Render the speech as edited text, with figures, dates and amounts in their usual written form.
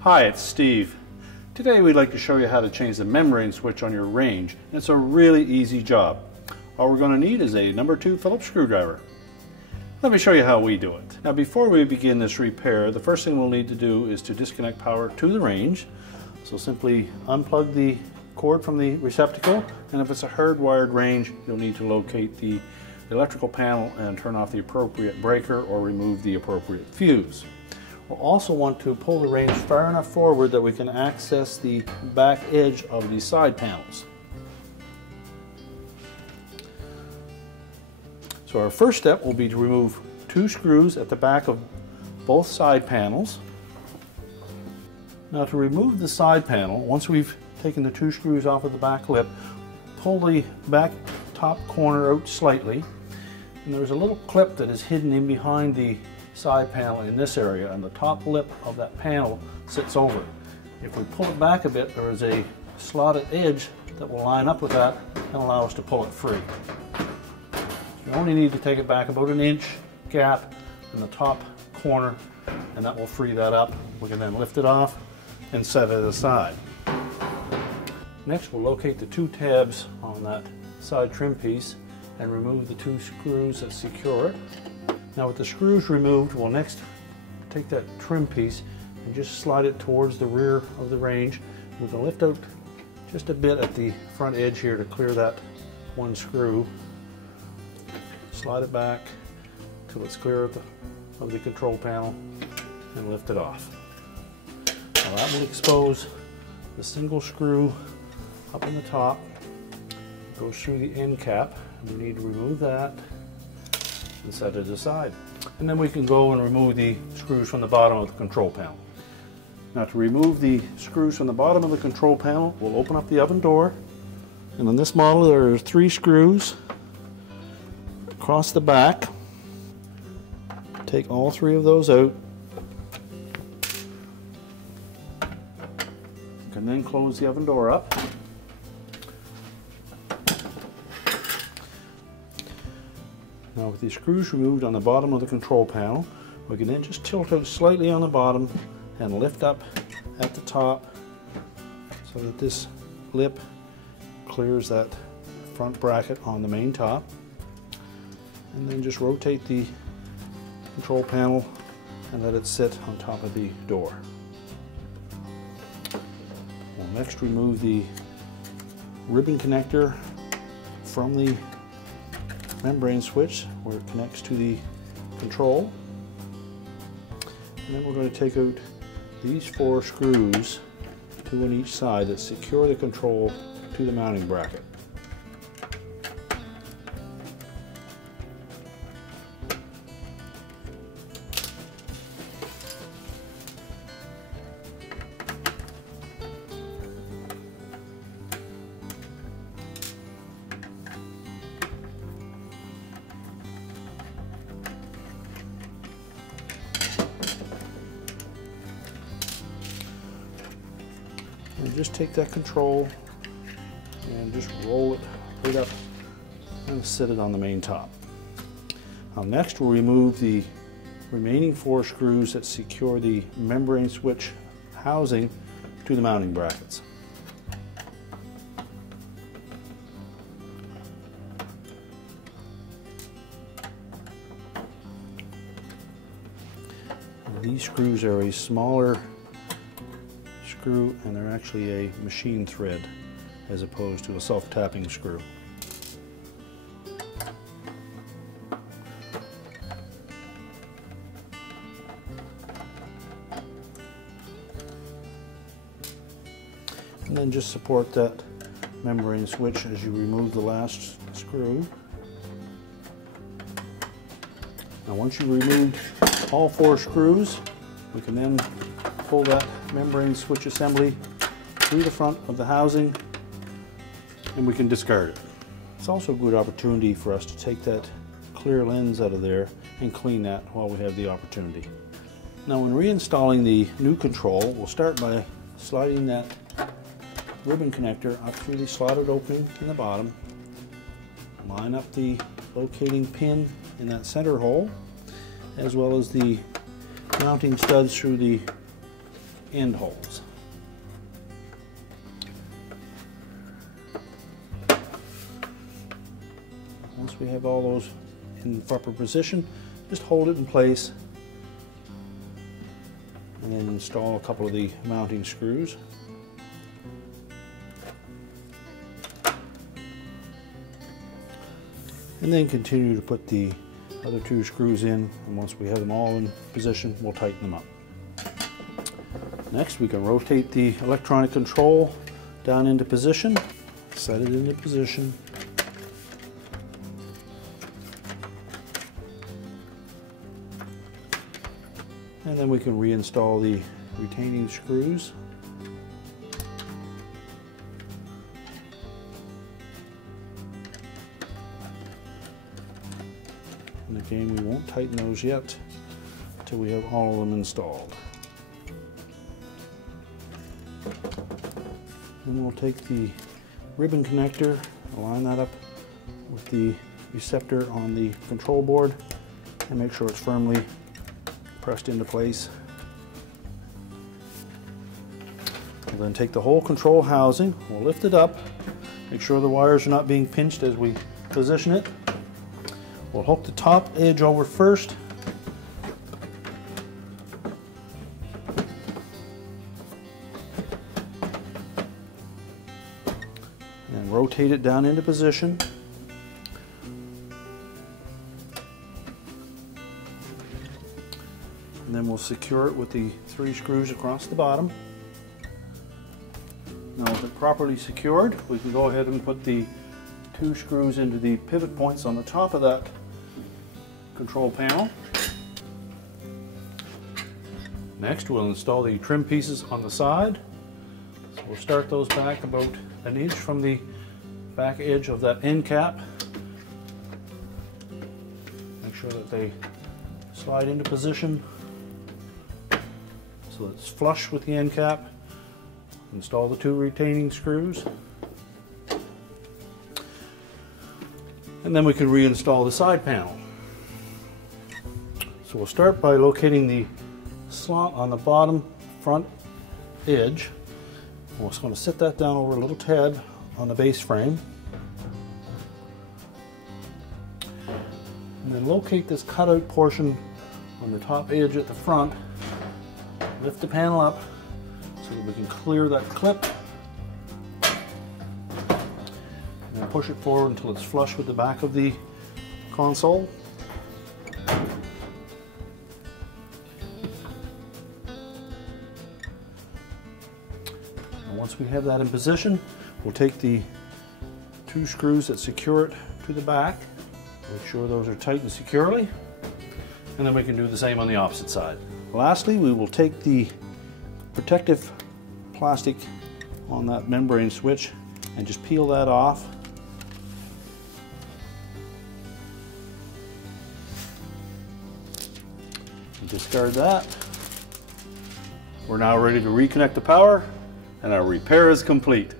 Hi, it's Steve. Today we'd like to show you how to change the membrane switch on your range. It's a really easy job. All we're going to need is a number 2 Phillips screwdriver. Let me show you how we do it. Now before we begin this repair, the first thing we'll need to do is to disconnect power to the range. So simply unplug the cord from the receptacle, and if it's a hardwired range, you'll need to locate the electrical panel and turn off the appropriate breaker or remove the appropriate fuse. We'll also want to pull the range far enough forward that we can access the back edge of the side panels. So our first step will be to remove 2 screws at the back of both side panels. Now to remove the side panel, once we've taken the 2 screws off of the back lip, pull the back top corner out slightly, and there's a little clip that is hidden in behind the side panel in this area, and the top lip of that panel sits over it. If we pull it back a bit, there is a slotted edge that will line up with that and allow us to pull it free. You only need to take it back about 1 inch gap in the top corner, and that will free that up. We can then lift it off and set it aside. Next, we'll locate the 2 tabs on that side trim piece and remove the 2 screws that secure it. Now with the screws removed, we'll next take that trim piece and just slide it towards the rear of the range. We can lift out just a bit at the front edge here to clear that 1 screw. Slide it back till it's clear of the control panel and lift it off. Now that will expose the single screw up in the top. It goes through the end cap, and we need to remove that and set it aside. And then we can go and remove the screws from the bottom of the control panel. Now to remove the screws from the bottom of the control panel, we'll open up the oven door. And on this model there are 3 screws across the back. Take all 3 of those out. You can then close the oven door up. Now with the screws removed on the bottom of the control panel, we can then just tilt out slightly on the bottom and lift up at the top so that this lip clears that front bracket on the main top. And then just rotate the control panel and let it sit on top of the door. We'll next remove the ribbon connector from the membrane switch where it connects to the control. And then we're going to take out these 4 screws, 2 on each side, that secure the control to the mounting bracket. And just take that control and just roll it right up and set it on the main top. Now next we'll remove the remaining 4 screws that secure the membrane switch housing to the mounting brackets. And these screws are a smaller screw, and they're actually a machine thread as opposed to a self-tapping screw. And then just support that membrane switch as you remove the last screw. Now once you removed all 4 screws, we can then pull that membrane switch assembly through the front of the housing and we can discard it. It's also a good opportunity for us to take that clear lens out of there and clean that while we have the opportunity. Now when reinstalling the new control, we'll start by sliding that ribbon connector up through the slotted opening in the bottom, line up the locating pin in that center hole, as well as the mounting studs through the end holes. Once we have all those in the proper position, just hold it in place and then install a couple of the mounting screws. And then continue to put the other 2 screws in, and once we have them all in position, we'll tighten them up. Next, we can rotate the electronic control down into position, set it into position, and then we can reinstall the retaining screws. And again, we won't tighten those yet until we have all of them installed. Then we'll take the ribbon connector, align that up with the receptor on the control board, and make sure it's firmly pressed into place. We'll then take the whole control housing, we'll lift it up, make sure the wires are not being pinched as we position it. We'll hook the top edge over first, and rotate it down into position. And then we'll secure it with the 3 screws across the bottom. Now with it properly secured, we can go ahead and put the 2 screws into the pivot points on the top of that control panel. Next, we'll install the trim pieces on the side. So we'll start those back about 1 inch from the back edge of that end cap. Make sure that they slide into position so that it's flush with the end cap. Install the 2 retaining screws. And then we can reinstall the side panel. So we'll start by locating the slot on the bottom front edge. We're just going to sit that down over a little tab on the base frame. And then locate this cutout portion on the top edge at the front. Lift the panel up so that we can clear that clip. And then push it forward until it's flush with the back of the console. Once we have that in position, we'll take the 2 screws that secure it to the back, make sure those are tight and securely, and then we can do the same on the opposite side. Lastly, we will take the protective plastic on that membrane switch and just peel that off. And discard that. We're now ready to reconnect the power, and our repair is complete.